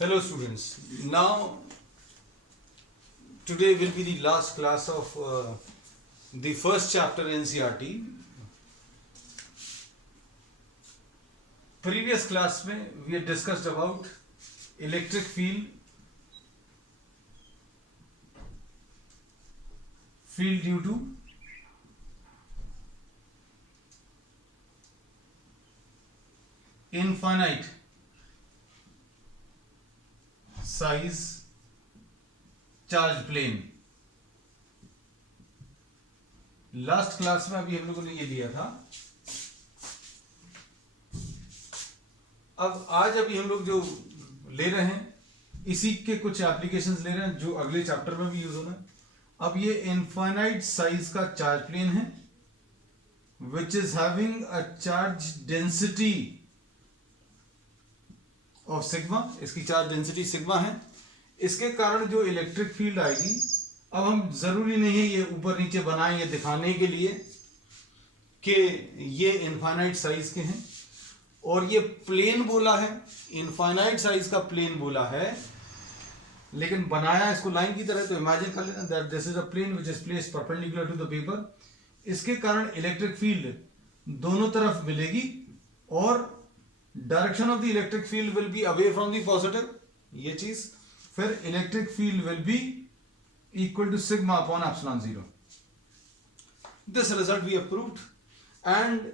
Hello students, now today will be the last class of the first chapter NCERT. Previous class में we had discussed about electric field due to infinite size charge plane. Last class में अभी हम लोगों ने ये लिया था. अब आज अभी हम लोग जो ले रहे हैं इसी के कुछ एप्लीकेशंस ले रहे हैं जो अगले चैप्टर में भी यूज होना है. अब ये इनफाइनाइट साइज का चार्ज प्लेन है which is having a charge density of sigma. इसकी चार्ज डेंसिटी सिग्मा है. इसके कारण जो इलेक्ट्रिक फील्ड आएगी, अब हम जरूरी नहीं है ये ऊपर नीचे बनाएं ये दिखाने के लिए कि ये इनफाइनाइट साइज के हैं और ये प्लेन बोला है, इनफाइनाइट साइज का प्लेन बोला है, लेकिन बनाया इसको लाइन की तरह. तो इमेजिन कर लेना that this is a plane which is placed perpendicular to the paper. इसके कारण इलेक्ट्रिक फील्ड दोनों तरफ मिलेगी और direction of the electric field will be away from the positive. ये चीज फिर electric field will be equal to sigma upon epsilon 0. This result we have proved, and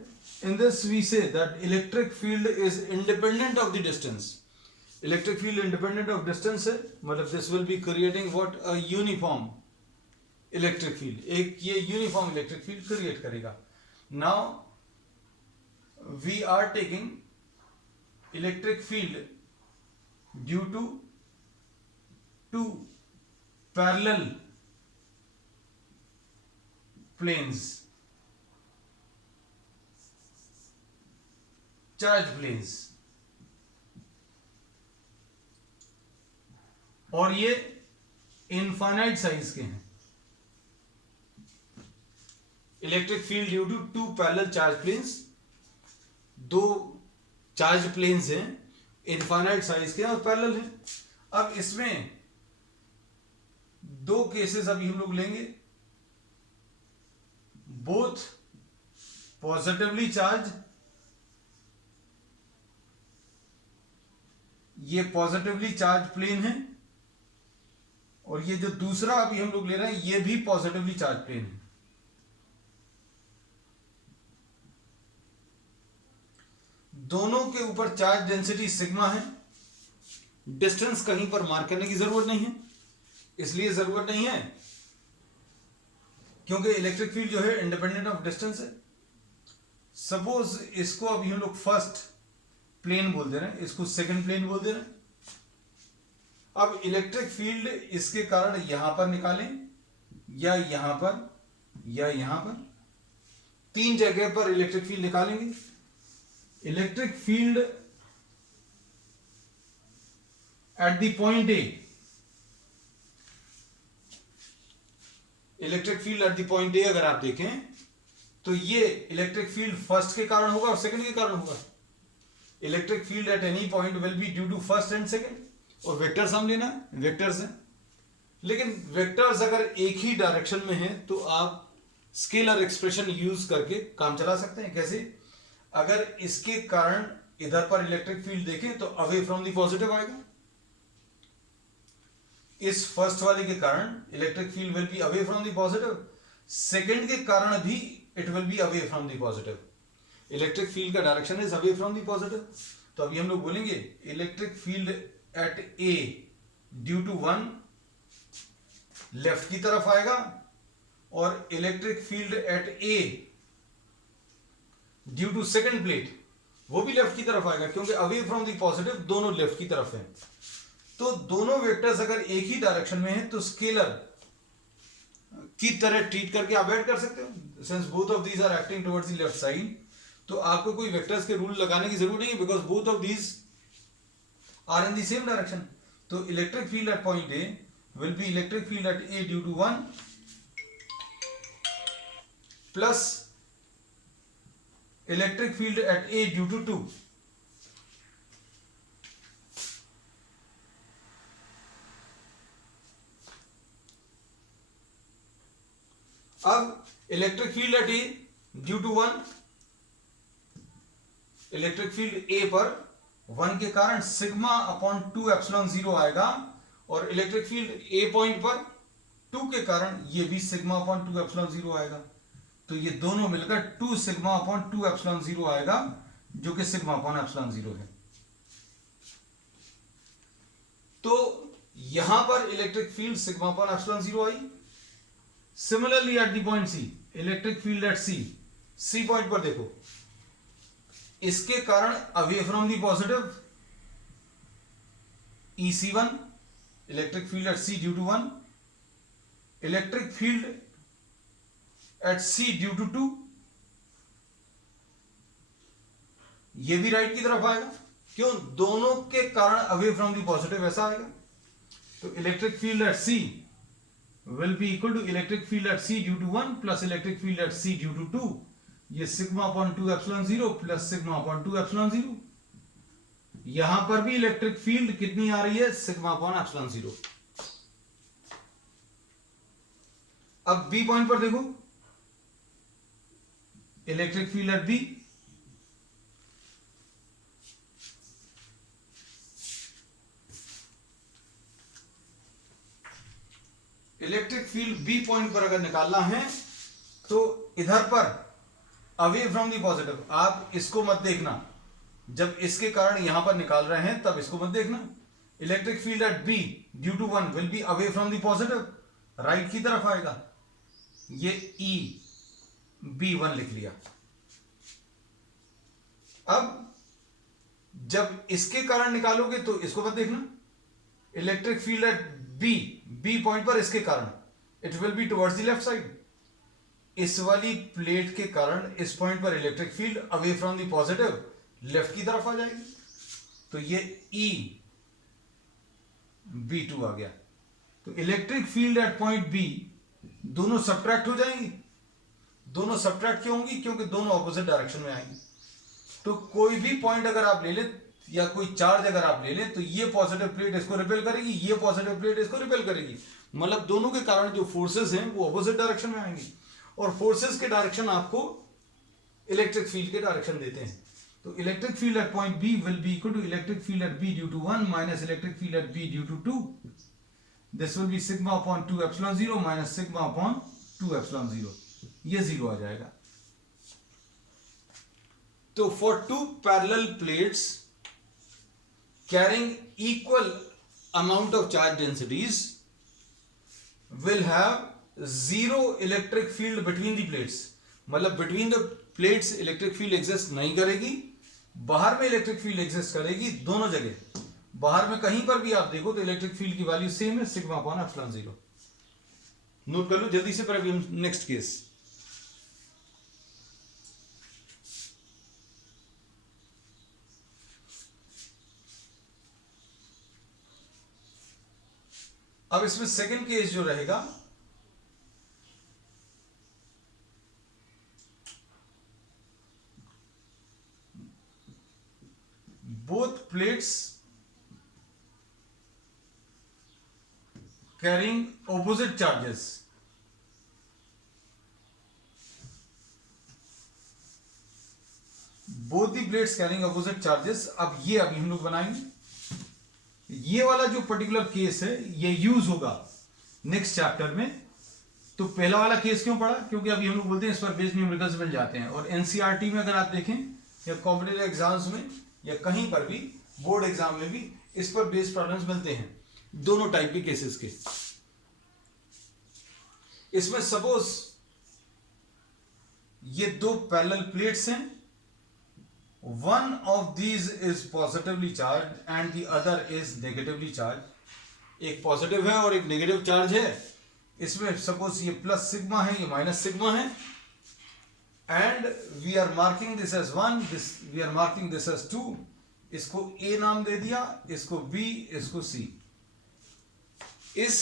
in this we say that electric field is independent of the distance. Electric field independent of distance है, मतलब this will be creating what a uniform electric field. एक ये uniform electric field create करेगा. Now we are taking electric field due to two parallel planes, charge planes, और ये infinite size के हैं. Electric field due to two parallel charge planes. दो charge planes हैं, infinite size के और parallel हैं. अब इसमें दो केसेस अभी हम लोग लेंगे. बोथ पॉजिटिवली चार्ज, ये पॉजिटिवली चार्ज प्लेन है, और ये जो दूसरा अभी हम लोग ले रहे हैं ये भी पॉजिटिवली चार्ज प्लेन है. दोनों के ऊपर चार्ज डेंसिटी सिग्मा है. डिस्टेंस कहीं पर मार्क करने की जरूरत नहीं है. इसलिए जरूरत नहीं है क्योंकि इलेक्ट्रिक फील्ड जो है इंडिपेंडेंट ऑफ डिस्टेंस है. सपोज इसको अभी हम लोग फर्स्ट प्लेन बोल दे रहे हैं, इसको सेकंड प्लेन बोल दे रहे हैं. अब इलेक्ट्रिक फील्ड इसके कारण यहां पर निकालें या यहां पर या यहां पर, तीन जगह पर इलेक्ट्रिक फील्ड निकालेंगे. Electric field at the point A, electric field at the point A अगर आप देखें तो ये इलेक्ट्रिक फील्ड फर्स्ट के कारण होगा और सेकंड के कारण होगा. Electric field at any point will be due to first and second. और वेक्टर्स हम लेना है, वेक्टर्स हैं, लेकिन वेक्टर्स अगर एक ही डायरेक्शन में है तो आप स्केलर एक्सप्रेशन यूज करके काम चला सकते हैं. कैसे? अगर इसके कारण इधर पर इलेक्ट्रिक फील्ड देखें तो अवे फ्रॉम द पॉजिटिव आएगा. इस फर्स्ट वाले के कारण electric field will be away from the positive. Second के कारण भी it will be away from the positive. Electric field का direction is away from the positive. तो अभी हम लोग बोलेंगे electric field at A due to one left की तरफ आएगा और electric field at A due to second plate वो भी लेफ्ट की तरफ आएगा, क्योंकि अवे फ्रॉम द पॉजिटिव दोनों लेफ्ट की तरफ हैं. तो दोनों वेक्टर्स अगर एक ही डायरेक्शन में हैं तो स्केलर की तरह ट्रीट करके आप ऐड कर सकते हो. Since both of these are acting towards the left side, तो आपको कोई वेक्टर्स के रूल लगाने की जरूरत नहीं है, because both of these are in the same direction. तो electric field at point A will be electric field at A due to 1 plus electric field at A due to 2. अब electric field at A due to 1, electric field A पर 1 के कारण sigma upon 2 epsilon 0 आएगा, और electric field ए point पर 2 के कारण ये भी सिग्मा अपॉन 2 एप्सिलॉन 0 आएगा। तो ये दोनों मिलकर 2 सिग्मा अपॉन 2 एप्सिलॉन 0 आएगा, जो कि सिग्मा अपॉन एप्सिलॉन 0 है। तो यहां पर electric field sigma upon epsilon 0 आई। Similarly at the point C, electric field at C point पर देखो, इसके कारण away from the positive EC1, electric field at C due to 1, electric field at C due to 2, ये भी right की तरफ आएगा। क्यों? दोनों के कारण अवे फ्रॉम द पॉजिटिव ऐसा आएगा। तो electric field at C will be equal to electric field at C due to 1 plus electric field at C due to 2. ये sigma upon 2 epsilon 0 plus sigma upon 2 epsilon 0। यहां पर भी electric field कितनी आ रही है? Sigma upon epsilon 0। अब B point पर देखो, electric field at B, electric field B point पर अगर निकालना है तो इधर पर अवे फ्रॉम दी पॉजिटिव, आप इसको मत देखना, जब इसके कारण यहां पर निकाल रहे हैं तब इसको मत देखना। Electric field at B due to 1 will be away from the positive, right की तरफ आएगा। ये EB1 लिख लिया। अब जब इसके कारण निकालोगे तो इसको मत देखना। Electric field at B point पर इसके कारण it will be towards the left side. इस वाली प्लेट के कारण इस पॉइंट पर electric field away from the positive left की तरफ आ जाएगी। तो ये EB2 आ गया। तो electric field at point B दोनों सब्ट्रैक्ट हो जाएंगी। दोनों सब्ट्रैक्ट क्यों होंगी? क्योंकि दोनों ऑपोजिट डायरेक्शन में आएंगी। तो कोई भी पॉइंट अगर आप ले ले या कोई चार्ज अगर आप ले लें तो ये पॉजिटिव प्लेट इसको रिपेल करेगी, ये पॉजिटिव प्लेट इसको रिपेल करेगी। मतलब दोनों के कारण जो फोर्सेस हैं वो ऑपोजिट डायरेक्शन में आएंगी, और फोर्सेस के डायरेक्शन आपको इलेक्ट्रिक फील्ड के डायरेक्शन देते हैं। तो electric field at point B will be equal to electric field at B due to 1 minus electric field at B due to 2। This will be sigma upon 2 epsilon 0 minus sigma upon 2 epsilon 0। ये 0 आ जाएगा। तो for 2 parallel plates carrying equal amount of charge densities will have zero electric field between the plates। मतलब between the plates electric field exist नहीं करेगी, बाहर में electric field exist करेगी दोनों जगह। बाहर में कहीं पर भी आप देखो तो electric field की वैल्यू सेम है, सिग्मा अपॉन एप्सिलॉन 0। नोट कर लो जल्दी से, पर अभी हम नेक्स्ट केस। अब इसमें सेकंड केस जो रहेगा, both plates carrying opposite charges। both the plates carrying opposite charges। अब ये अभी हम लोग बनाएंगे। ये वाला जो पर्टिकुलर केस है ये यूज होगा नेक्स्ट चैप्टर में। तो पहला वाला केस क्यों पढ़ा? क्योंकि अभी हम लोग बोलते हैं इस पर बेस्ड न्यूमेरिकल्स मिल जाते हैं, और एनसीईआरटी में अगर आप देखें या कॉम्पिटिटिव एग्जाम्स में या कहीं पर भी बोर्ड एग्जाम में भी इस पर बेस्ड प्रॉब्लम्स मिलते हैं, दोनों टाइप के केसेस के। इसमें सपोज ये 2 पैरेलल प्लेट्स हैं, one of these is positively charged and the other is negatively charged। एक पॉजिटिव है और एक नेगेटिव चार्ज है। इसमें सपोज ये प्लस सिग्मा है, ये माइनस सिग्मा है, and we are marking this as 1, we are marking this as 2। इसको A नाम दे दिया, इसको B, इसको C। इस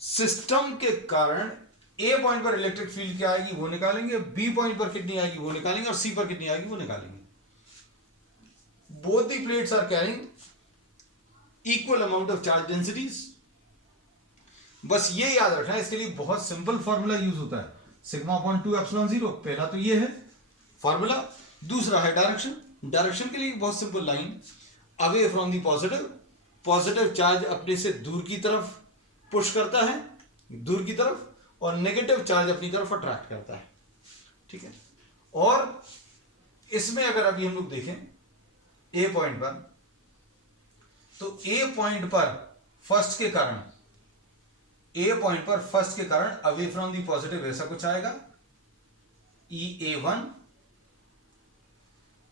सिस्टम के कारण A पॉइंट पर इलेक्ट्रिक फील्ड क्या आएगी वो निकालेंगे, B पॉइंट पर कितनी आएगी वो निकालेंगे, और C पर कितनी आएगी वो निकालेंगे। Both the plates are carrying equal amount of charge densities। बस ये याद रखना है, इसके लिए बहुत सिंपल फॉर्मूला यूज होता है। Sigma upon 2 epsilon 0। पहला तो ये है फॉर्मूला। दूसरा है डायरेक्शन। डायरेक्शन के लिए बहुत simple line, away from the positive, positive charge अपने से दूर की तरफ पुश करता है, दूर की तरफ, और नेगेटिव चार्ज अपनी तरफ अट्रैक्ट करता है। ठीक है। और इसमें अगर अभी हम लोग देखें ए पॉइंट पर, तो ए पॉइंट पर फर्स्ट के कारण, ए पॉइंट पर फर्स्ट के कारण अवे फ्रॉम दी पॉजिटिव ऐसा कुछ आएगा, EA1।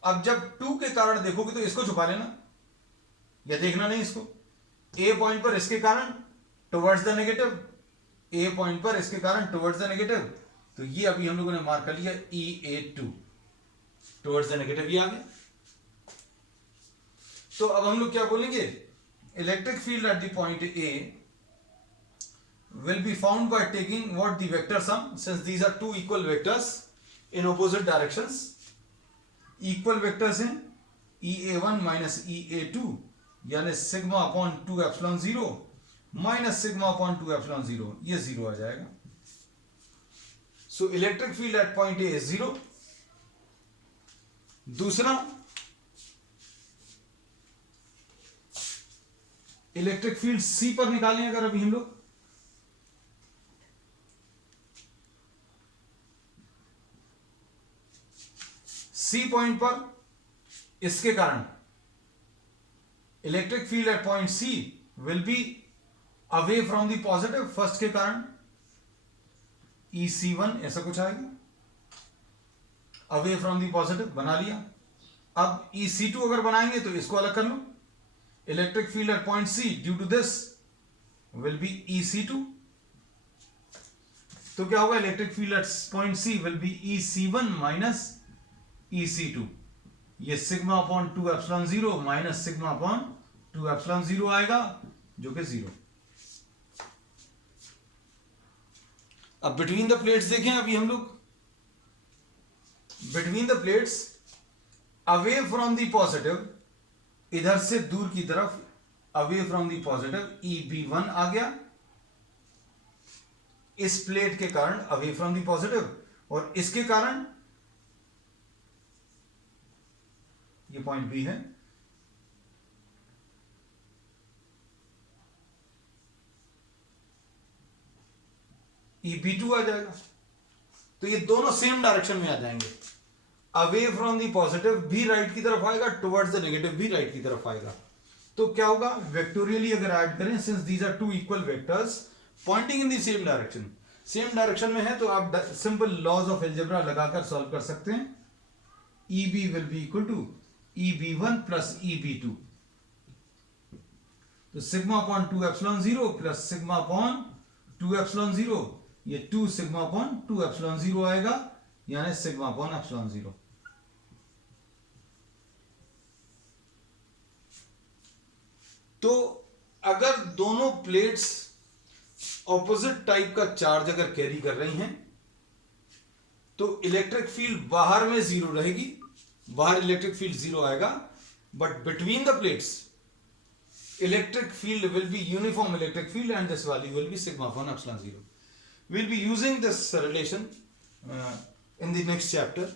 अब जब 2 के कारण देखोगे तो इसको छुपा लेना या देखना नहीं इसको। ए पॉइंट पर इसके कारण towards the negative, A point पर इसके कारण टुवर्ड्स द नेगेटिव, तो ये अभी हम लोगों ने मार्क कर लिया EA2, टुवर्ड्स द नेगेटिव ये आ गया। तो अब हम लोग क्या बोलेंगे, electric field at the point A will be found by taking what the vector sum, since these are two equal vectors in opposite directions, equal vectors हैं EA1 minus EA2, यानी sigma upon 2 epsilon 0 minus sigma upon 2 epsilon 0, ये 0 आ जाएगा। So electric field at point A is 0। दूसरा, electric field सी पर निकालें अगर अभी हम लोग, सी पॉइंट पर इसके कारण electric field at point C will be away from the positive, first के कारण EC1 ऐसा कुछ आएगा, अवे फ्रॉम द पॉजिटिव बना लिया। अब EC2 अगर बनाएंगे तो इसको अलग कर लो, electric field at point C due to this will be EC2। तो क्या होगा, electric field at point C will be EC1 minus EC2, ये sigma upon 2 epsilon 0 minus sigma upon 2 epsilon 0 आएगा, जो कि 0। अब बिटवीन द प्लेट्स देखें अभी हम लोग, between the plates away from the positive, इधर से दूर की तरफ away from the positive EB1 आ गया, इस प्लेट के कारण अवे फ्रॉम द पॉजिटिव, और इसके कारण ये पॉइंट बी है, EB2 आ जाएगा। तो ये दोनों सेम डायरेक्शन में आ जाएंगे, अवे फ्रॉम द पॉजिटिव भी राइट की तरफ आएगा, टुवर्ड्स द नेगेटिव भी राइट की तरफ आएगा। तो क्या होगा, वेक्टोरियली अगर ऐड करें, since these are two equal vectors pointing in the same direction, same direction में है, तो आप सिंपल लॉज ऑफ अलजेब्रा लगाकर सॉल्व कर सकते हैं। EB will be equal to EB1 plus EB2, तो sigma upon 2 epsilon 0 plus sigma upon 2 epsilon 0, ये 2 सिग्मा अपॉन 2 एप्सिलॉन 0 आएगा, यानी सिग्मा अपॉन एप्सिलॉन 0। तो अगर दोनों प्लेट्स ऑपोजिट टाइप का चार्ज अगर कैरी कर रही हैं, तो इलेक्ट्रिक फील्ड बाहर में 0 रहेगी, बाहर इलेक्ट्रिक फील्ड 0 आएगा, but between the plates electric field will be uniform electric field and this value will be sigma upon epsilon 0। we'll be using this relation in the next chapter।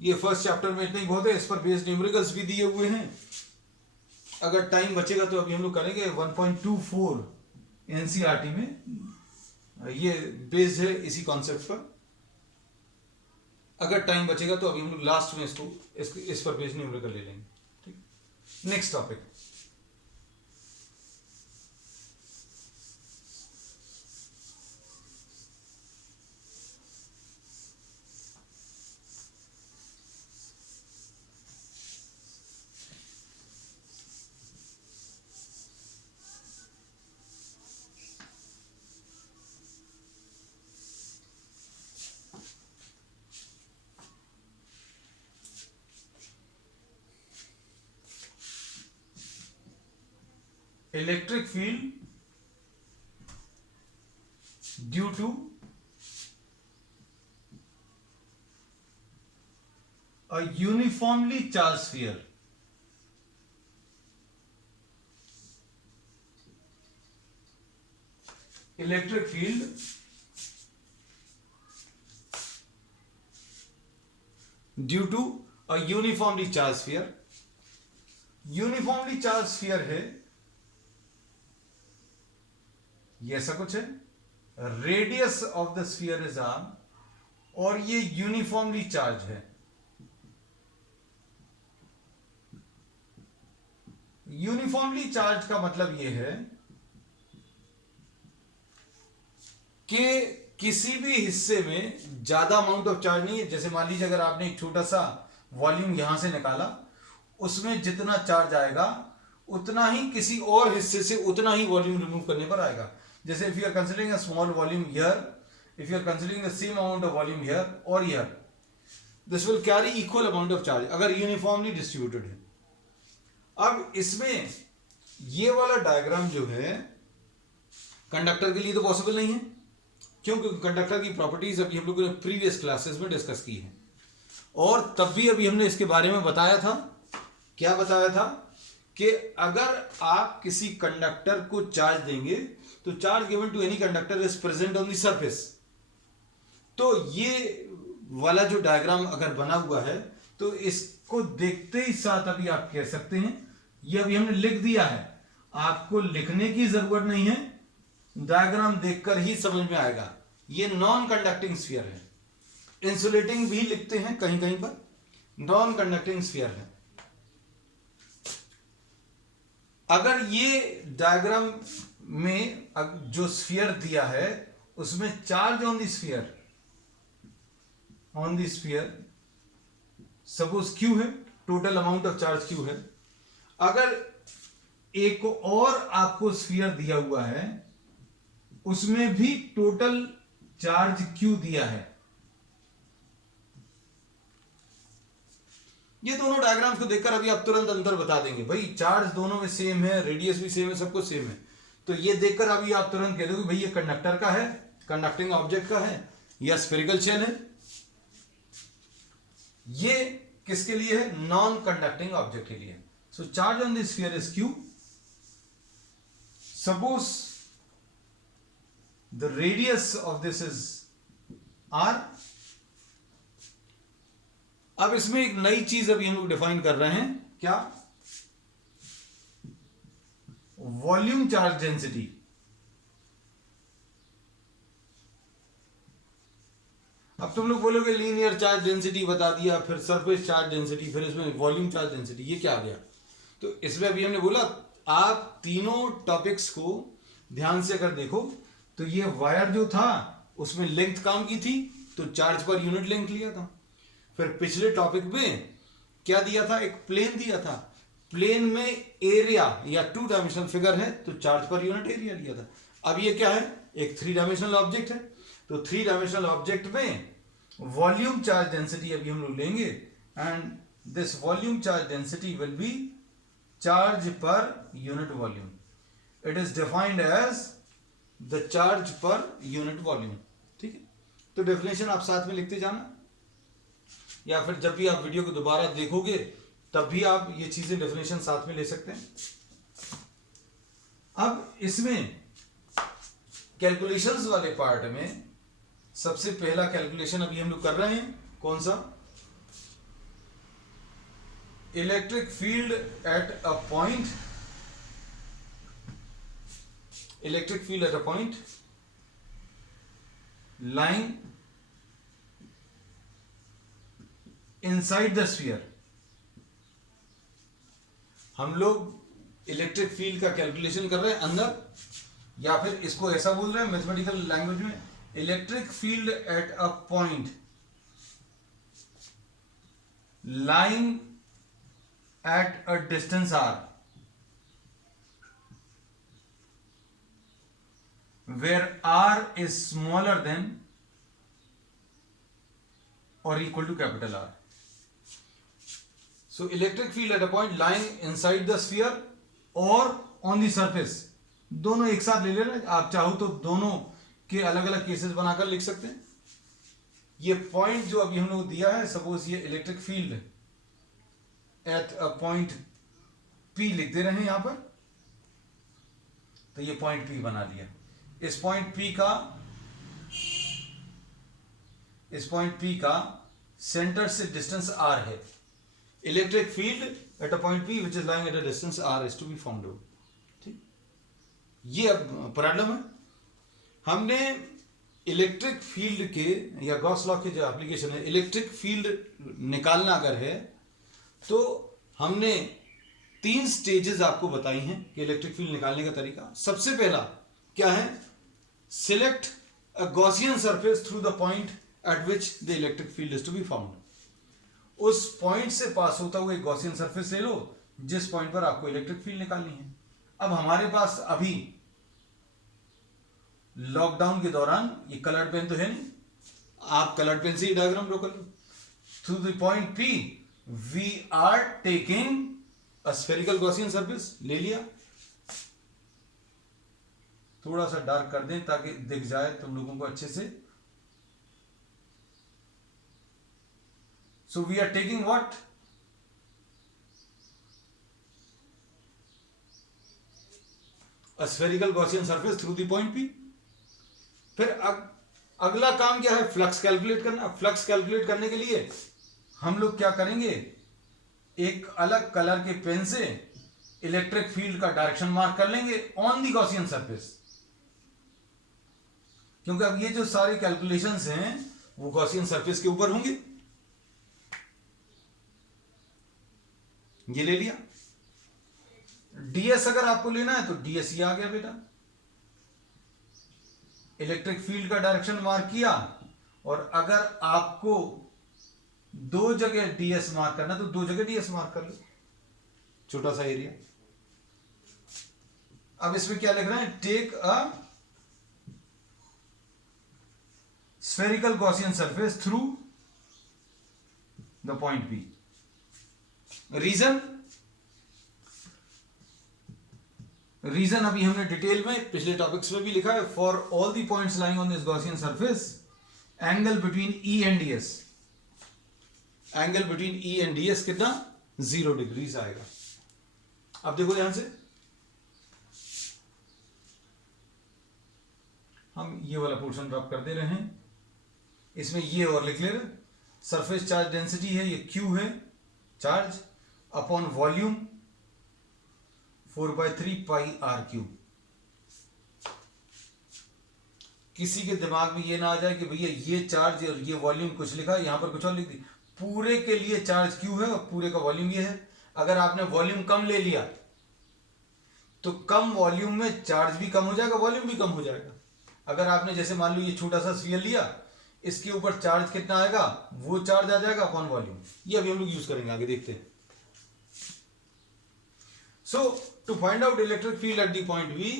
ये first chapter में इतना ही बहुत है, इस पर based numericals भी दिए हुए हैं, अगर टाइम बचेगा तो अभी हम लोग करेंगे 1.24 NCERT में, ये बेस्ड है इसी कॉन्सेप्ट पर। अगर टाइम बचेगा तो अभी हम लोग लास्ट में इसको इस पर बेस्ड न्यूमेरिकल ले लेंगे। ठीक, next topic. Electric field due to a uniformly charged sphere, electric field due to a uniformly charge sphere. Uniformly charge sphere है, ये ऐसा कुछ है, radius of the sphere is R, और ये यूनिफॉर्मली चार्ज है। यूनिफॉर्मली चार्ज का मतलब यह है कि किसी भी हिस्से में ज्यादा अमाउंट ऑफ चार्ज नहीं है। जैसे मान लीजिए अगर आपने एक छोटा सा वॉल्यूम यहां से निकाला, उसमें जितना चार्ज आएगा उतना ही किसी और हिस्से से उतना ही वॉल्यूम रिमूव करने पर आएगा। जैसे if you are considering a small volume here, if you are considering the same amount of volume here और here, this will carry equal amount of charge अगर यूनिफॉर्मली डिस्ट्रीब्यूटेड है। अब इसमें ये वाला डायग्राम जो है कंडक्टर के लिए तो पॉसिबल नहीं है, क्योंकि कंडक्टर की प्रॉपर्टीज अभी हम लोगों ने प्रीवियस क्लासेस में डिस्कस की है, और तब भी अभी हमने इसके बारे में बताया था। क्या बताया था कि अगर आप किसी कंडक्टर को चार्ज देंगे तो charge given to any conductor is present on the surface. तो ये वाला जो डायग्राम अगर बना हुआ है तो इसको देखते ही साथ अभी आप कह सकते हैं, ये अभी हमने लिख दिया है, आपको लिखने की जरूरत नहीं है, डायग्राम देखकर ही समझ में आएगा। ये नॉन कंडक्टिंग स्फीयर है, इंसुलेटिंग भी लिखते हैं कहीं कहीं पर, नॉन कंडक्टिंग स्फीयर है। अगर ये डायग्राम में जो स्फीयर दिया है उसमें charge on the sphere suppose Q है, total amount of charge Q है। अगर एक और आपको स्फीयर दिया हुआ है उसमें भी टोटल चार्ज Q दिया है, ये दोनों डायग्राम्स को देखकर अभी आप तुरंत अंतर बता देंगे, भाई चार्ज दोनों में सेम है, रेडियस भी सेम है, सब कुछ सेम है। तो ये देखकर अभी आप तुरंत कह दोगे भाई ये कंडक्टर का है, कंडक्टिंग ऑब्जेक्ट का है, या स्फेरिकल शेल है। ये किसके लिए है? नॉन कंडक्टिंग ऑब्जेक्ट के लिए। So charge on the sphere is Q। Suppose the radius of this is R। अब इसमें एक नई चीज अभी हम लोग डिफाइन कर रहे हैं, क्या? Volume charge density. अब तुम लोग बोलोगे लीनियर चार्ज डेंसिटी बता दिया, फिर सरफेस चार्ज डेंसिटी, फिर इसमें वॉल्यूम चार्ज डेंसिटी, ये क्या आ गया? तो इसमें अभी हमने बोला आप तीनों टॉपिक्स को ध्यान से अगर देखो तो ये वायर जो था उसमें लेंथ काम की थी तो चार्ज पर यूनिट लेंथ लिया था। फिर पिछले टॉपिक में क्या दिया था? एक प्लेन दिया था, प्लेन में एरिया या 2 डायमेंशनल फिगर है तो चार्ज पर यूनिट एरिया लिया था। अब ये क्या है? एक 3 डायमेंशनल ऑब्जेक्ट है, तो 3 डायमेंशनल ऑब्जेक्ट में वॉल्यूम चार्ज डेंसिटी अभी हम लोग लेंगे, and this volume charge density will be charge per unit volume. It is defined as the charge per unit volume. ठीक है, तो डेफिनेशन आप साथ में लिखते जाना, या फिर जब भी आप वीडियो को दोबारा देखोगे तब भी आप ये चीजें डेफिनेशन साथ में ले सकते हैं। अब इसमें कैलकुलेशंस वाले पार्ट में सबसे पहला कैलकुलेशन अभी हम लोग कर रहे हैं, कौन सा? Electric field at a point, electric field at a point line inside the sphere. हम लोग इलेक्ट्रिक फील्ड का कैलकुलेशन कर रहे हैं अंदर, या फिर इसको ऐसा बोल रहे हैं मैथमेटिकल लैंग्वेज में, electric field at a point lying at a distance r where r is smaller than or equal to capital R. So electric field at a point lying inside the sphere or on the surface, दोनों एक साथ ले लेना। आप चाहो तो दोनों के अलग अलग केसेस बनाकर लिख सकते हैं। ये पॉइंट जो अभी हम लोग दिया है, सपोज ये electric field at a point P लिख दे रहे हैं यहां पर, तो ये पॉइंट P बना लिया। इस पॉइंट P का सेंटर से डिस्टेंस r है, electric field at a point P which is lying at a distance r is to be found out. ठीक, ये अब प्रॉब्लम है। हमने इलेक्ट्रिक फील्ड के या गॉस लॉ के जो एप्लीकेशन है, इलेक्ट्रिक फील्ड निकालना अगर है तो हमने 3 स्टेजेस आपको बताई हैं कि इलेक्ट्रिक फील्ड निकालने का तरीका। सबसे पहला क्या है, select a Gaussian surface through the point at which the electric field is to be found. उस पॉइंट से पास होता हुआ एक गॉसियन सरफेस ले लो जिस पॉइंट पर आपको इलेक्ट्रिक फील्ड निकालनी है। अब हमारे पास अभी लॉकडाउन के दौरान ये कलर्ड पेन तो है नहीं, आप कलर्ड पेन से ही डायग्राम ड्रॉ कर लो। Through the point P we are taking a spherical Gaussian surface, ले लिया। थोड़ा सा डार्क कर दें ताकि दिख जाए तुम लोगों को अच्छे से। So we are taking what, a spherical Gaussian surface through the point P। फिर अगला काम क्या है, फ्लक्स कैलकुलेट करना। फ्लक्स कैलकुलेट करने के लिए हम लोग क्या करेंगे, एक अलग कलर के पेन से इलेक्ट्रिक फील्ड का डायरेक्शन मार्क कर लेंगे ऑन दी गॉसियन सरफेस, क्योंकि अब ये जो सारी कैलकुलेशंस हैं वो गॉसियन सरफेस के ऊपर होंगे। ये ले लिया। डीएस अगर आपको लेना है तो डीएस ये आ गया बेटा, इलेक्ट्रिक फील्ड का डायरेक्शन मार्क किया। और अगर आपको 2 जगह डीएस मार्क करना तो 2 जगह डीएस मार्क कर लो, छोटा सा एरिया। अब इसमें क्या लिख रहे हैं, take a spherical Gaussian surface through the point P। Reason अभी हमने डिटेल में पिछले टॉपिक्स में भी लिखा है, for all the points lying on this Gaussian surface angle between E and DS, angle between E and DS कितना, 0 degrees आएगा। अब देखो यहां से हम ये वाला पोर्शन ड्रॉप कर दे रहे हैं, इसमें ये और लिख ले रहे, सरफेस चार्ज डेंसिटी है, ये Q है चार्ज अपॉन वॉल्यूम 4/3 पाई r3। किसी के दिमाग में ये ना आ जाए कि भैया ये चार्ज और ये वॉल्यूम कुछ लिखा है, यहां पर कुछ और लिख दी। पूरे के लिए चार्ज Q है और पूरे का वॉल्यूम ये है। अगर आपने वॉल्यूम कम ले लिया तो कम वॉल्यूम में चार्ज भी कम हो जाएगा, वॉल्यूम भी कम हो जाएगा। अगर आपने जैसे मान लो ये छोटा सा स्फीयर लिया, इसके ऊपर चार्ज कितना आएगा, वो चार्ज आ जाएगा अपॉन वॉल्यूम। ये अभी हम लोग यूज करेंगे, आगे देखते हैं। So to find out electric field at the point V,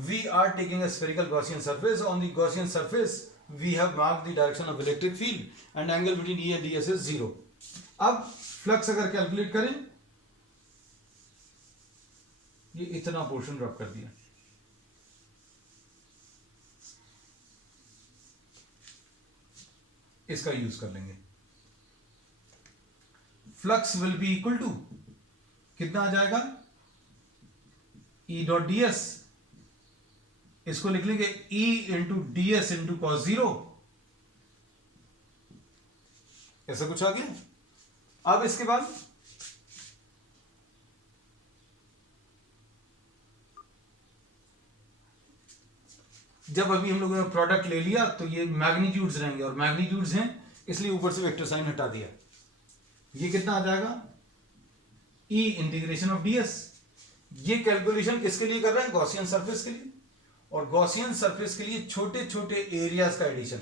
we are taking a spherical Gaussian surface. On the Gaussian surface we have marked the direction of electric field and angle between E and DS is 0. अब flux अगर calculate करें, ये इतना portion drop कर दिया, इसका use कर लेंगे। Flux will be equal to कितना आ जाएगा, E डॉट ds, इसको लिख लेंगे E into ds into cos 0, ऐसा कुछ आ गया। अब इसके बाद जब अभी हम लोगों ने प्रोडक्ट ले लिया तो ये मैग्नीट्यूड्स रहेंगे, और मैग्नीट्यूड्स हैं इसलिए ऊपर से वेक्टर साइन हटा दिया। ये कितना आ जाएगा, E इंटीग्रेशन ऑफ ds। ये कैलकुलेशन किसके लिए कर रहे हैं, गॉसियन सरफेस के लिए। और गॉसियन सरफेस के लिए छोटे छोटे एरियाज का एडिशन,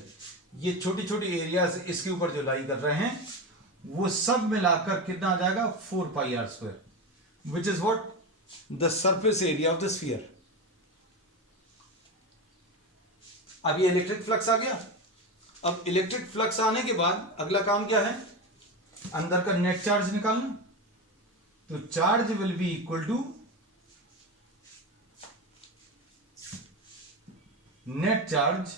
ये छोटे छोटे एरियाज इसके ऊपर जो लाई कर रहे हैं वो सब मिलाकर कितना आ जाएगा, 4 पाई r square, which is what, the surface area of the sphere. अब ये इलेक्ट्रिक फ्लक्स आ गया। अब इलेक्ट्रिक फ्लक्स आने के बाद अगला काम क्या है, अंदर का नेट चार्ज निकालना। तो charge will be equal to net charge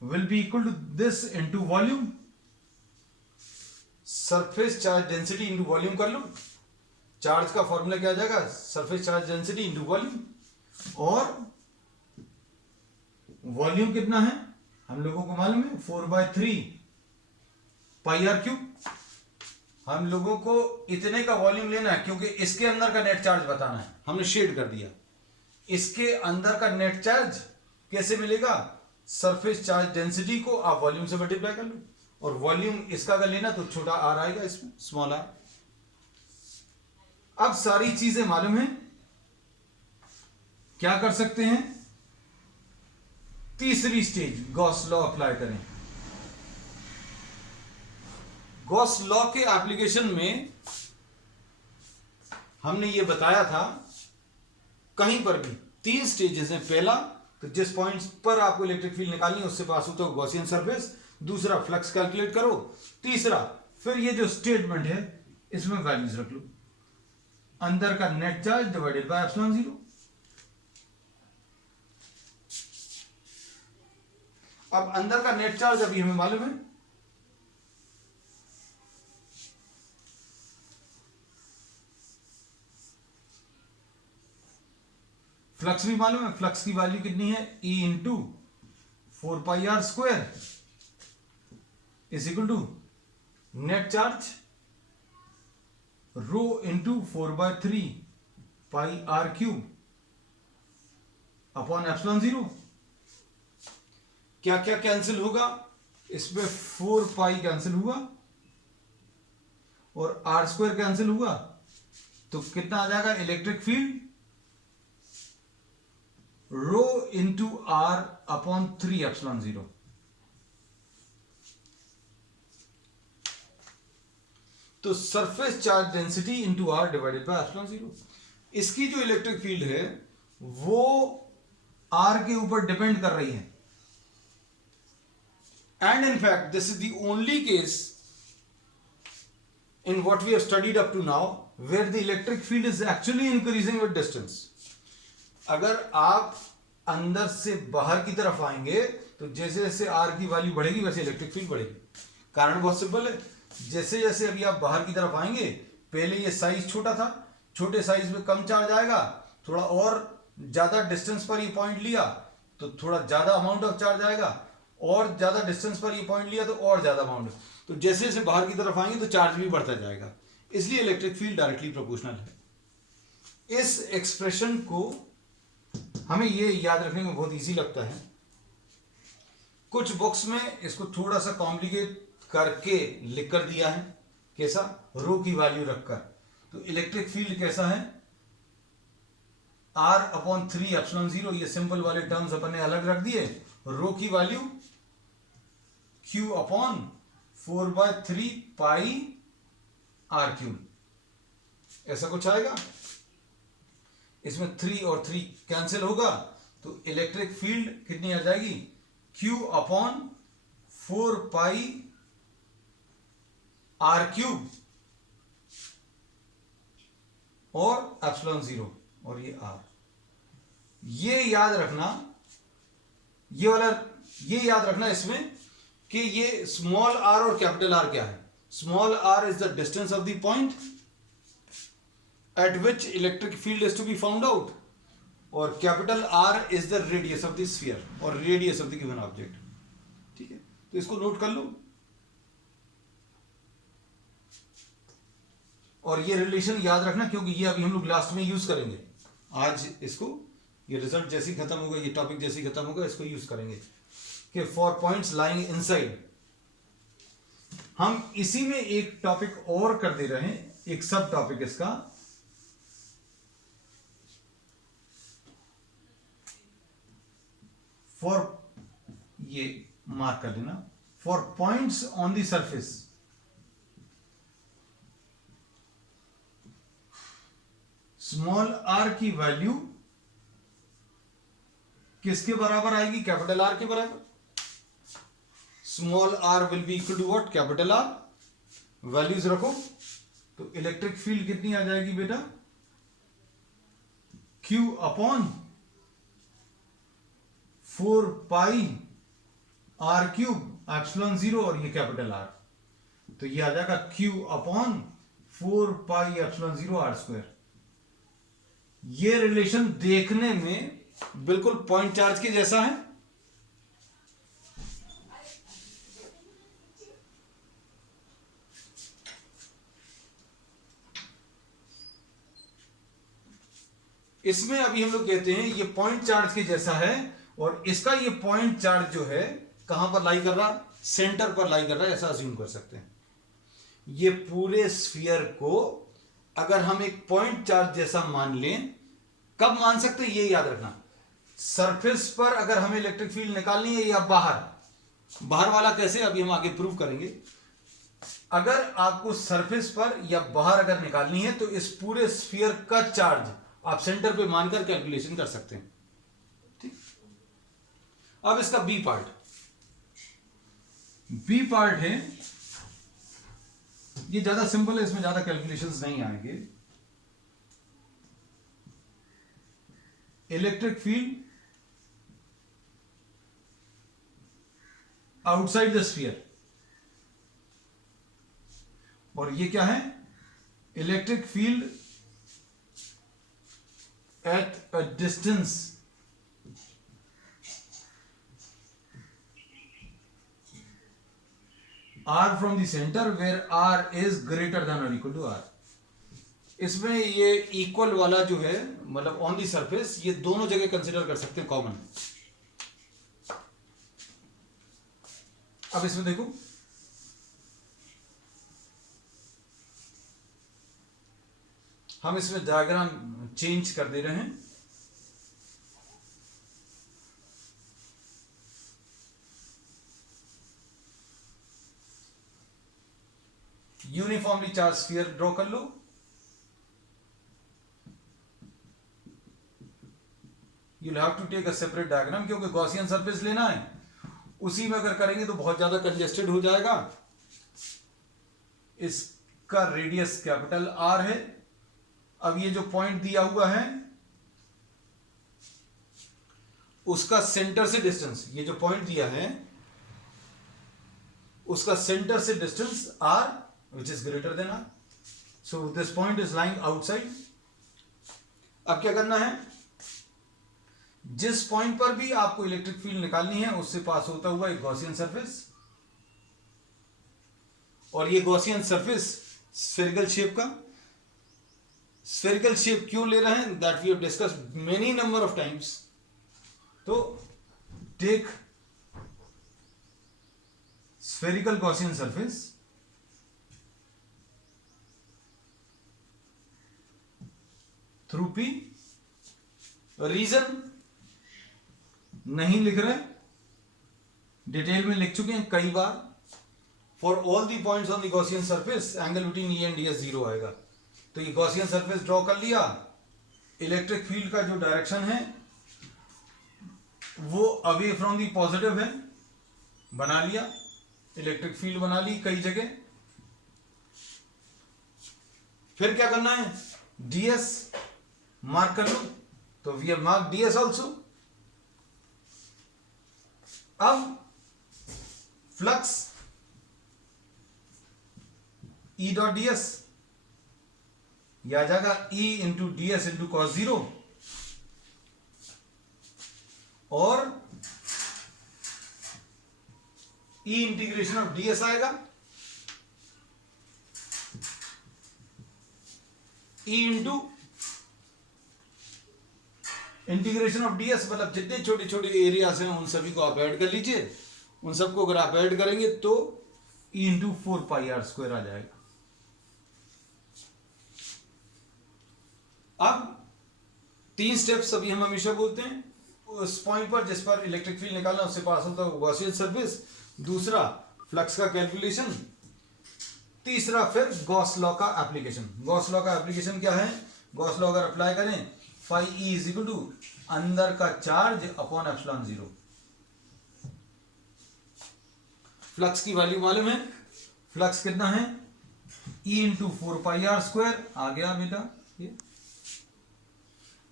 will be equal to this into volume, surface charge density into volume कर लो। चार्ज का फॉर्मूला क्या आ जाएगा, surface charge density into volume, और वॉल्यूम कितना है हम लोगों को मालूम है, 4/3 पाई आर क्यूब। हम लोगों को इतने का वॉल्यूम लेना है क्योंकि इसके अंदर का नेट चार्ज बताना है, हमने शेड कर दिया। इसके अंदर का नेट चार्ज कैसे मिलेगा? सरफेस चार्ज डेंसिटी को आप वॉल्यूम से मल्टीप्लाई कर लो, और वॉल्यूम इसका अगर लेना तो छोटा आर आएगा, इसमें स्मॉल आर। अब सारी चीजें मालूम है, क्या कर सकते हैं? तीसरी स्टेज गॉस लॉ अप्लाई करें। गॉस लॉ के एप्लीकेशन में हमने ये बताया था, कहीं पर भी 3 स्टेजेस हैं। पहला तो जिस पॉइंट्स पर आपको इलेक्ट्रिक फील्ड निकालनी है उससे पास होता है गॉसियन सरफेस। दूसरा फ्लक्स कैलकुलेट करो। तीसरा फिर ये जो स्टेटमेंट है इसमें वैल्यूज रख लो, अंदर का net charge divided by epsilon zero. अब अंदर का नेट चार्ज अभी हमें मालूम है, फ्लक्स भी मालूम है। फ्लक्स की वैल्यू कितनी है? E into 4 pi r square is equal to net charge rho into 4/3 pi r cube upon epsilon zero. क्या क्या कैंसिल होगा? इसमें 4 पाई कैंसिल हुआ और आर स्क्वायर कैंसिल हुआ, तो कितना आ जाएगा? Electric field rho into R upon 3 epsilon zero. तो surface charge density into R divided by epsilon zero. इसकी जो इलेक्ट्रिक फील्ड है वो आर के ऊपर डिपेंड कर रही है। And in fact this is the only case in what we have studied up to now where the electric field is actually increasing with distance. अगर आप अंदर से बाहर की तरफ आएंगे तो जैसे जैसे आर की वैल्यू बढ़ेगी वैसे इलेक्ट्रिक फील्ड बढ़ेगी। कारण बहुत सिंपल है, जैसे जैसे अभी आप बाहर की तरफ आएंगे, पहले ये साइज छोटा था, छोटे साइज में कम चार्ज आएगा, थोड़ा और ज्यादा डिस्टेंस पर ये पॉइंट लिया तो थोड़ा ज्यादा अमाउंट ऑफ चार्ज आएगा, और ज्यादा डिस्टेंस पर ये पॉइंट लिया तो और ज्यादा अमाउंट। तो जैसे जैसे बाहर की तरफ आएंगे तो चार्ज भी बढ़ता जाएगा, इसलिए इलेक्ट्रिक फील्ड डायरेक्टली प्रोपोर्शनल है। इस एक्सप्रेशन को हमें ये याद रखने में बहुत इजी लगता है। कुछ बुक्स में इसको थोड़ा सा कॉम्प्लिकेट करके लिख कर दिया है। कैसा? रो की वैल्यू रखकर। तो इलेक्ट्रिक फील्ड कैसा है? R अपॉन 3 एप्सिलॉन जीरो, ये सिंपल वाले टर्म्स अपन ने अलग रख दिए। रो की value Q upon 4/3 pi r cube, ऐसा कुछ आएगा। इसमें 3 और 3 कैंसिल होगा तो इलेक्ट्रिक फील्ड कितनी आ जाएगी? Q upon 4 pi r cube और एप्सिलॉन जीरो, और ये आर। ये याद रखना, ये याद रखना इसमें कि ये स्मॉल आर और कैपिटल आर क्या है। Small r is the distance of the point at which electric field is to be found out, और capital R is the radius of the sphere or radius of the given object। ठीक है, तो इसको note कर लो। और ये relation याद रखना क्योंकि ये अभी हम लोग लास्ट में यूज करेंगे। आज इसको, ये रिजल्ट जैसे ही खत्म होगा, ये टॉपिक जैसे ही खत्म होगा, इसको यूज करेंगे कि फॉर पॉइंट्स लाइंग इनसाइड। हम इसी में एक टॉपिक और कर दे रहे हैं, एक सब टॉपिक इसका, फॉर, ये मार्क कर देना, for points on the surface small r की वैल्यू किसके बराबर आएगी? कैपिटल आर के बराबर। Small r will be equal to what? Capital R. Values रखो तो इलेक्ट्रिक फील्ड कितनी आ जाएगी बेटा? Q upon 4 pi r cube epsilon zero, और ये कैपिटल आर, तो ये आ जाएगा Q upon 4 pi epsilon zero r square. ये रिलेशन देखने में बिल्कुल पॉइंट चार्ज के जैसा है। इसमें अभी हम लोग कहते हैं ये पॉइंट चार्ज के जैसा है, और इसका ये पॉइंट चार्ज जो है कहां पर लाई कर रहा, सेंटर पर लाई कर रहा है, ऐसा अज्यूम कर सकते हैं। ये पूरे स्फीयर को अगर हम एक पॉइंट चार्ज जैसा मान लें, कब मान सकते हैं ये याद रखना, सरफेस पर अगर हमें इलेक्ट्रिक फील्ड निकालनी है या बाहर, बाहर वाला कैसे अभी हम आगे प्रूव करेंगे। अगर आपको सरफेस पर या बाहर अगर निकालनी है तो इस पूरे स्फीयर का चार्ज आप सेंटर पे मानकर कैलकुलेशन कर सकते हैं, ठीक। अब इसका बी पार्ट, बी पार्ट है, ये ज्यादा सिंपल है, इसमें ज्यादा कैलकुलेशंस नहीं आएंगे। Electric field outside the sphere, और ये क्या है, electric field at a distance r from the center where r is greater than or equal to r। इसमें ये इक्वल वाला जो है मतलब ऑन दी सरफेस, ये दोनों जगह कंसिडर कर सकते हैं कॉमन। अब इसमें देखो, हम इसमें डायग्राम चेंज कर दे रहे हैं। यूनिफॉर्मली चार्ज स्फीयर ड्रॉ कर लो। You'll have to take a separate diagram, क्योंकि गॉसियन सरफेस लेना है, उसी में अगर करेंगे तो बहुत ज्यादा कंजेस्टेड हो जाएगा। इसका रेडियस कैपिटल R है। अब ये जो पॉइंट दिया हुआ है उसका सेंटर से डिस्टेंस, ये जो पॉइंट दिया है उसका सेंटर से distance R which is greater than R, so this point is lying outside। अब क्या करना है, जिस पॉइंट पर भी आपको इलेक्ट्रिक फील्ड निकालनी है उससे पास होता हुआ एक गॉसियन सरफेस, और ये गॉसियन सरफेस स्फेरिकल शेप का, स्फेरिकल शेप क्यों ले रहे हैं, that we have discussed many number of times. तो take spherical Gaussian surface, through P। Reason नहीं लिख रहे, डिटेल में लिख चुके हैं कई बार। For all the points on the Gaussian surface angle between E and DS zero आएगा। तो ये गॉसियन सरफेस ड्रॉ कर लिया, इलेक्ट्रिक फील्ड का जो डायरेक्शन है वो अवे फ्रॉम दी पॉजिटिव है, बना लिया, इलेक्ट्रिक फील्ड बना ली कई जगह। फिर क्या करना है, DS मार्क कर लो, तो we have mark DS also. अब फ्लक्स E डॉट DS यह आ जाएगा E into DS into cos zero, और E इंटीग्रेशन ऑफ DS आएगा, E into integration of DS, मतलब जितने छोटे छोटे एरियाज हैं उन सभी को आप ऐड कर लीजिए। उन सबको अगर आप ऐड करेंगे तो E इंटू 4πr² आ जाएगा। अब 3 स्टेप्स अभी हम हमेशा बोलते हैं, उस पॉइंट पर जिस पर इलेक्ट्रिक फील्ड निकालना उससे पास होता है गॉसियन सरफेस, दूसरा फ्लक्स का कैलकुलेशन, तीसरा फिर गॉस लॉ का एप्लीकेशन। गॉस लॉ का एप्लीकेशन क्या है, गॉस लॉ अगर अप्लाई करें, phi E is equal to अंदर का charge upon epsilon zero. Flux की वैल्यू मालूम है, फ्लक्स कितना है, E इंटू 4πr² आ गया बेटा। ये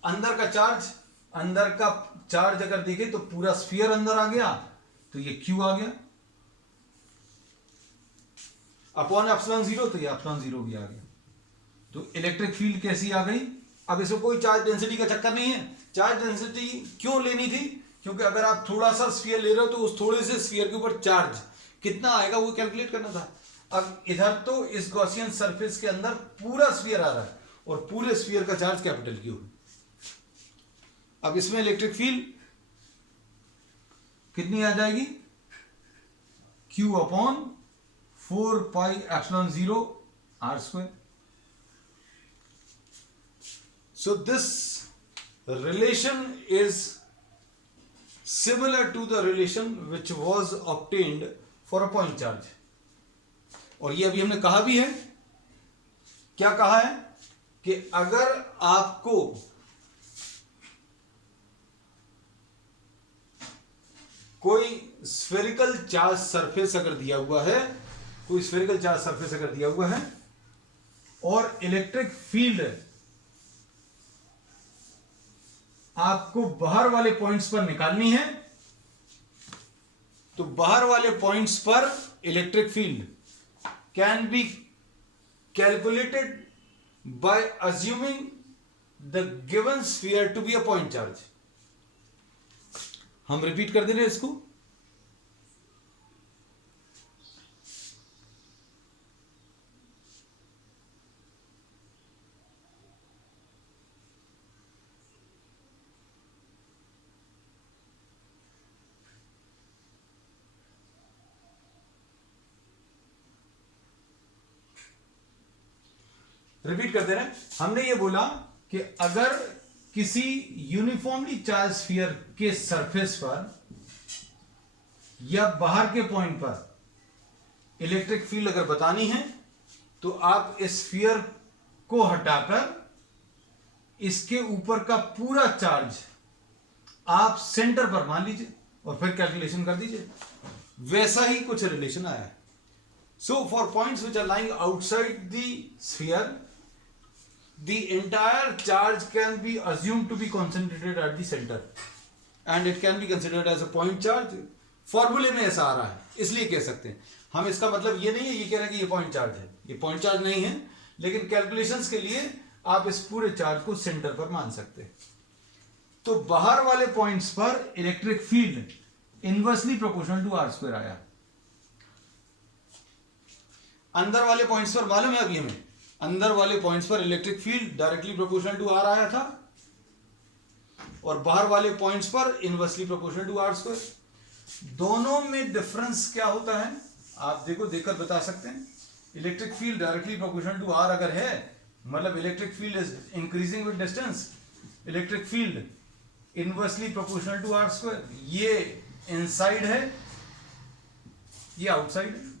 अंदर का चार्ज, अंदर का चार्ज अगर देखें तो पूरा स्फीयर अंदर आ गया, तो ये Q आ गया, अपॉन एप्सिलॉन जीरो, तो ये एप्सिलॉन जीरो भी आ गया। तो इलेक्ट्रिक फील्ड कैसी आ गई। अब इसमें कोई चार्ज डेंसिटी का चक्कर नहीं है। चार्ज डेंसिटी क्यों लेनी थी, क्योंकि अगर आप थोड़ा सा स्फीयर ले रहे हो तो उस थोड़े से स्फीयर के ऊपर चार्ज कितना आएगा वो कैलकुलेट करना था। अब इधर तो इस गॉसियन सरफेस के अंदर पूरा स्फीयर आ रहा है और पूरे स्फीयर का चार्ज कैपिटल Q है, अब इसमें इलेक्ट्रिक फील्ड कितनी आ जाएगी, Q upon 4πε0 r². So this relation is similar to the relation which was obtained for a point charge. और ये अभी हमने कहा भी है, क्या कहा है कि अगर आपको कोई स्फेरिकल चार्ज सरफेस अगर दिया हुआ है, कोई स्फेरिकल चार्ज सरफेस अगर दिया हुआ है और इलेक्ट्रिक फील्ड आपको बाहर वाले पॉइंट्स पर निकालनी है, तो बाहर वाले पॉइंट्स पर electric field can be calculated by assuming the given sphere to be a point charge. हम रिपीट कर दे रहे हैं इसको. रिपीट करते रहे. हमने ये बोला कि अगर किसी यूनिफॉर्मली चार्ज स्फीयर के सरफेस पर या बाहर के पॉइंट पर इलेक्ट्रिक फील्ड अगर बतानी है, तो आप इस स्फीयर को हटाकर इसके ऊपर का पूरा चार्ज आप सेंटर पर मान लीजिए और फिर कैलकुलेशन कर दीजिए. वैसा ही कुछ रिलेशन आया है. So for points which are lying outside the sphere, the entire charge can be assumed to be concentrated at the center and it can be considered as a point charge. फॉर्मूले में ऐसा आ रहा है, इसलिए कह सकते हैं हम. इसका मतलब ये नहीं है, ये कह रहे हैं कि ये पॉइंट चार्ज है. ये पॉइंट चार्ज नहीं है, लेकिन कैलकुलेशंस के लिए आप इस पूरे चार्ज को सेंटर पर मान सकते हैं. तो बाहर वाले पॉइंट्स पर electric field inversely proportional to r² आया. अंदर वाले पॉइंट्स पर मालूम है अभी हमें, अंदर वाले पॉइंट्स पर electric field directly proportional to r आया था और बाहर वाले पॉइंट्स पर इनवर्सली प्रोपोर्शनल टू r². दोनों में डिफरेंस क्या होता है आप देखो, देखकर बता सकते हैं. Electric field directly proportional to r अगर है, मतलब electric field is increasing with distance. Electric field inversely proportional to r². ये इनसाइड है, ये आउटसाइड है.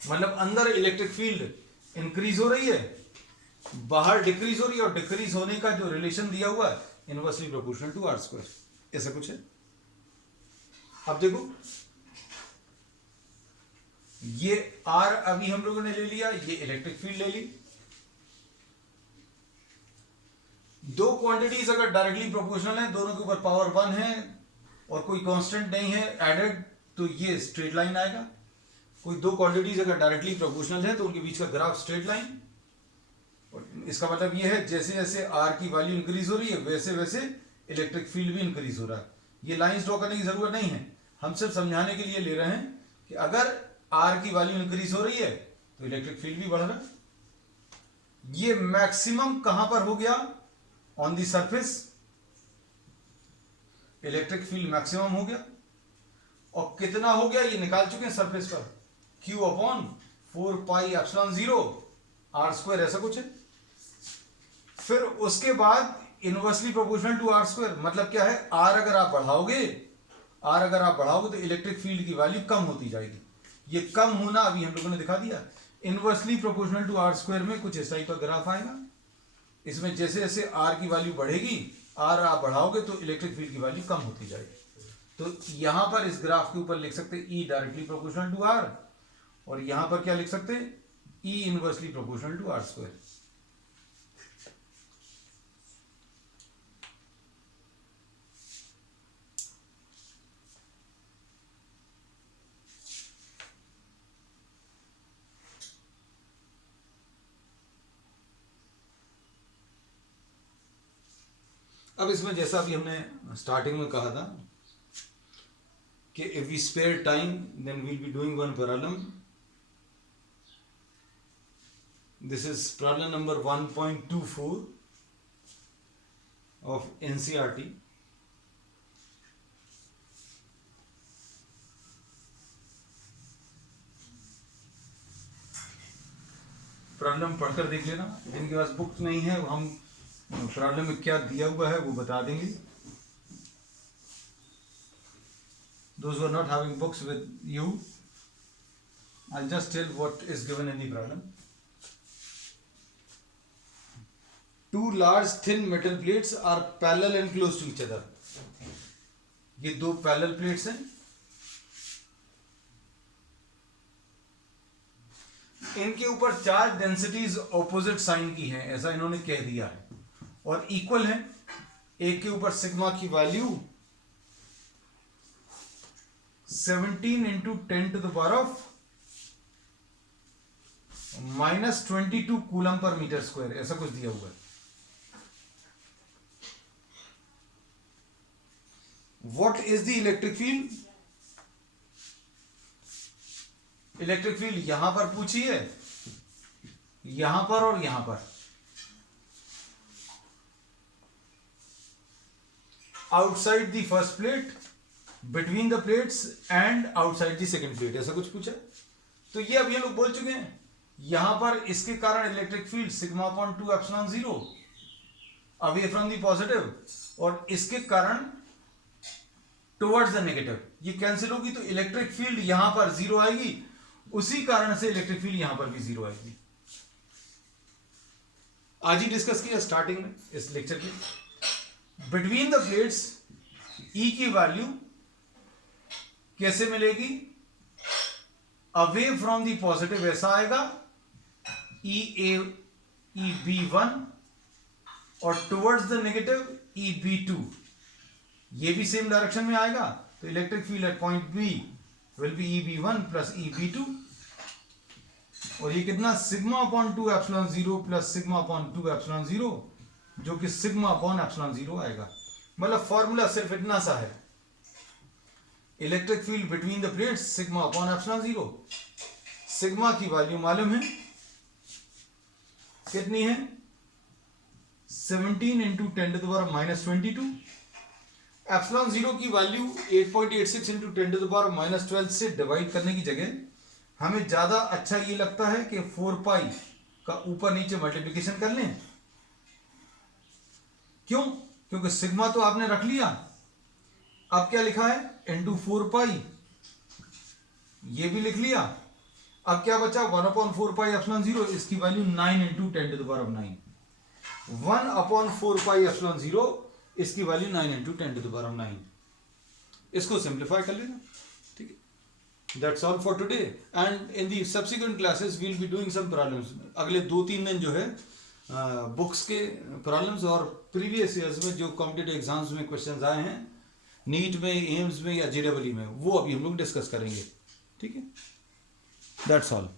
मतलब अंदर इलेक्ट्रिक फील्ड इंक्रीज हो रही है, बाहर डिक्रीज हो रही है, और डिक्रीज होने का जो रिलेशन दिया हुआ है इनवर्सली प्रोपोर्शनल टू r². ऐसा कुछ है. अब देखो, ये r अभी हम लोगों ने ले लिया, ये इलेक्ट्रिक फील्ड ले ली. दो क्वांटिटीज अगर डायरेक्टली प्रोपोर्शनल है, दोनों के ऊपर पावर 1 है और कोई कांस्टेंट नहीं है एडेड, तो ये स्ट्रेट लाइन आएगा. कोई दो क्वांटिटीज अगर डायरेक्टली प्रोपोर्शनल है तो उनके बीच का ग्राफ स्ट्रेट लाइन. और इसका मतलब ये है जैसे जैसे r की वैल्यू इंक्रीज हो रही है, वैसे वैसे इलेक्ट्रिक फील्ड भी इंक्रीज हो रहा है. ये लाइंस ड्रॉ करने की जरूरत नहीं है, हम सिर्फ समझाने के लिए ले रहे हैं कि अगर r की वैल्यू इंक्रीज हो रही है तो इलेक्ट्रिक फील्ड भी बढ़ रहा है. ये मैक्सिमम कहां पर हो गया, on the surface electric field maximum हो गया. और कितना हो गया ये निकाल चुके हैं सरफेस पर, Q अपॉन 4πε0 r², ऐसा कुछ है. फिर उसके बाद इनवर्सली प्रोपोर्शनल टू r², मतलब क्या है, r अगर आप बढ़ाओगे तो इलेक्ट्रिक फील्ड की वैल्यू कम होती जाएगी. ये कम होना अभी हम लोगों ने दिखा दिया. इनवर्सली प्रोपोर्शनल टू r² में कुछ इस टाइप का ग्राफ आएगा. इसमें जैसे जैसे r की वैल्यू बढ़ेगी, r आप बढ़ाओगे तो इलेक्ट्रिक फील्ड की वैल्यू कम होती जाएगी. तो यहां पर इस ग्राफ के ऊपर लिख सकते हैं E directly proportional to r, और यहां पर क्या लिख सकते हैं, E inversely proportional to r². अब इसमें जैसा अभी हमने स्टार्टिंग में कहा था कि if we spare time then we'll be doing one problem. This is problem number 1.24. of NCERT. Problem पढ़कर देख लेना, जिनके पास बुक नहीं है हम प्रॉब्लम में क्या दिया हुआ है वो बता देंगे. Those who are not having books with you, I'll just tell what is given in the problem. Two large thin metal plates are parallel and close to each other. ये दो parallel plates हैं. इनके ऊपर charge densities opposite sign की हैं, ऐसा इन्होंने कह दिया है, और इक्वल है. एक के ऊपर सिग्मा की value 17 into 10 to the power of -22 coulomb per metre square, ऐसा कुछ दिया हुआ है. What is the electric field? Electric field यहां पर पूछी है, यहां पर और यहां पर. Outside the first plate, between the plates and outside the second plate, ऐसा कुछ पूछा. तो ये अब ये लोग बोल चुके हैं. यहां पर इसके कारण electric field sigma upon 2 epsilon 0 away from the positive, और इसके कारण टुवर्ड्स द नेगेटिव. ये कैंसिल होगी तो इलेक्ट्रिक फील्ड यहां पर 0 आएगी, उसी कारण से इलेक्ट्रिक फील्ड यहां पर भी 0 आएगी. आज ही डिस्कस किया स्टार्टिंग में इस लेक्चर के. बिटवीन द प्लेट्स ई की वैल्यू कैसे मिलेगी? अवे फ्रॉम द पॉजिटिव ऐसा आएगा EB1, और टुवर्ड्स द नेगेटिव EB2. ये भी सेम डायरेक्शन में आएगा, तो electric field at point B will be EB1 plus EB2. और ये कितना? Sigma upon 2 epsilon 0 plus sigma upon 2 epsilon 0, जो कि सिग्मा अपॉन एप्सिलॉन 0 आएगा. मतलब फॉर्मूला सिर्फ इतना सा है. Electric field between the plates sigma upon epsilon 0. Sigma की वैल्यू मालूम है कितनी है? 17 into 10 to the power -22. Epsilon 0 की value 8.86 into 10 to the power -12 से डिवाइड करने की जगह हमें ज्यादा अच्छा ये लगता है कि 4 पाई का ऊपर नीचे मल्टीप्लिकेशन कर लें. क्यों? क्योंकि सिग्मा तो आपने रख लिया. अब क्या लिखा है? इंटू 4 पाई, ये भी लिख लिया. अब क्या बचा? 1/4 पाई एप्सिलॉन 0, इसकी value 9 into 10 to the power 9. 1/4 pi epsilon 0, इसकी value 9 into 10 to the power 9. इसको सिंप्लीफाई कर लेना. ठीक है. That's all for today, and in the subsequent classes we'll be doing some problems. अगले 2-3 दिन जो है बुक्स के प्रॉब्लम्स और प्रीवियस ईयर्स में जो कॉम्पिटिटिव एग्जाम्स में क्वेश्चंस आए हैं, नीट में, एम्स में या JEE में, वो अभी हम लोग डिस्कस करेंगे. ठीक है. That's all.